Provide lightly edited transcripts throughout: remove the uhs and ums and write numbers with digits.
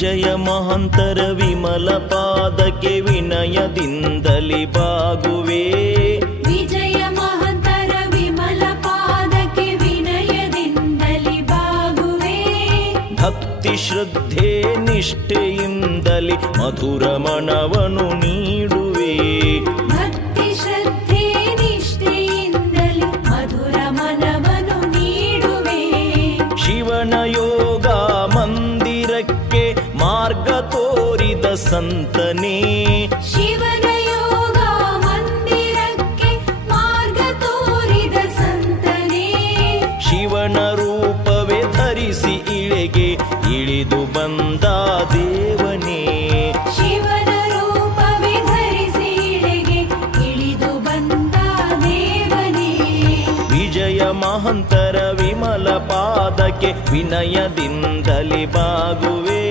ವಿಜಯ ಮಹಂತರ ವಿಮಲ ಪಾದಕ್ಕೆ ವಿನಯದಿಂದಲಿ ಬಾಗುವೆ. ವಿಜಯ ಮಹಂತರ ವಿಮಲ ಪಾದಕ್ಕೆ ವಿನಯದಿಂದಲಿ ಬಾಗುವೆ. ಭಕ್ತಿ ಶ್ರದ್ಧೆ ನಿಷ್ಠೆಯಿಂದಲಿ ಮಧುರ ಮನವನು ನೀಡುವೆ. ಭಕ್ತಿ ಶ್ರದ್ಧೆ ನಿಷ್ಠೆಯಿಂದಲಿ ಮಧುರ ಮನವನು ನೀಡುವೆ. ಶಿವನ ಯೋಗ ಮಂದಿರಕ್ಕೆ ಮಾರ್ಗ ತೋರಿದ ಸಂತನೇ. ಶಿವನ ಯೋಗ ಮಂದಿರಕ್ಕೆ ಮಾರ್ಗ ತೋರಿದ ಸಂತನೇ. ಶಿವನ ರೂಪವೇ ಧರಿಸಿ ಇಳೆಗೆ ಇಳಿದು ಬಂದ ದೇವನೇ. ಶಿವನ ರೂಪವೇ ಧರಿಸಿ ಇಳೆಗೆ ಇಳಿದು ಬಂದ ದೇವನೇ. ವಿಜಯ ಮಹಂತರ ವಿಮಲ ಪಾದಕ್ಕೆ ವಿನಯದಿಂದಲಿ ಬಾಗುವೆ.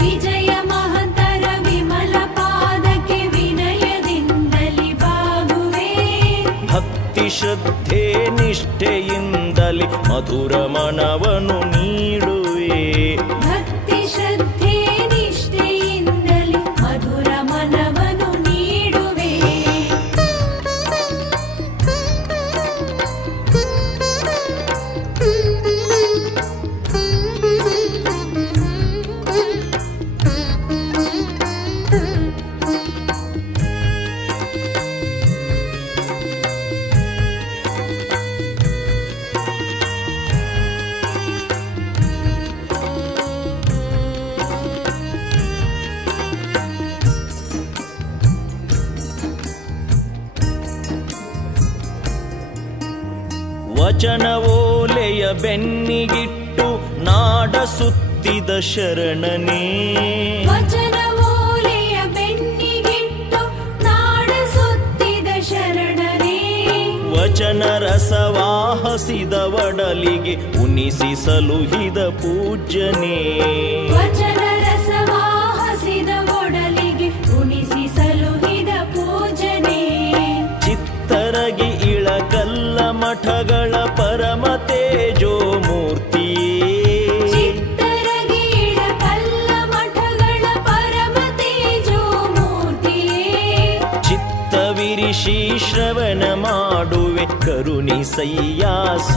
ವಿಜಯ ಮಹಂತರ ವಿಮಲ ಪಾದಕ್ಕೆ ವಿನಯದಿಂದಲಿ ಬಾಗುವೆ. ಭಕ್ತಿ ಶ್ರದ್ಧೆ ನಿಷ್ಠೆಯಿಂದಲಿ ಮಧುರ ಮನವನು ನೀಡುವೆ. ಭಕ್ತಿ ಶ್ರದ್ಧೆ ನಿಷ್ಠೆಯಿಂದಲಿ ಮಧುರ ಮನವನು ನೀಡುವೆ. ವಚನವೋಲೆಯ ಬೆನ್ನಿಗಿಟ್ಟು ನಾಡ ಸುತ್ತಿದ ಶರಣನೇ. ವಚನವೋಲೆಯ ಬೆನ್ನಿಗಿಟ್ಟು ನಾಡ ಸುತ್ತಿದ ಶರಣನೇ. ವಚನ ರಸವಾಹಸಿದ ಒಡಲಿಗೆ ಉಣಿಸಿ ಸಲುಹಿದ ಪೂಜ್ಯನೇ. ವಚನ ರಸವಾಹಸಿದ ಒಡಲಿಗೆ ಉಣಿಸಿ ಸಲುಹಿದ ಪೂಜನೆ. ಚಿತ್ತರಗಿ ಇಳಕಲ್ಲ ಮಠಗಳ ಪರಮ ತೇಜೋ ಮೂರ್ತಿಯೇ. ಚಿತ್ತರಗಿ ಇಳಕಲ್ಲ ಮಠಗಳ ಪರಮ ತೇಜೋ ಮೂರ್ತಿಯೇ. ಚಿತ್ತವಿರಿಸಿ ಶ್ರವಣ ಮಾಡುವೆ ಕರುಣಿಸಯ್ಯ.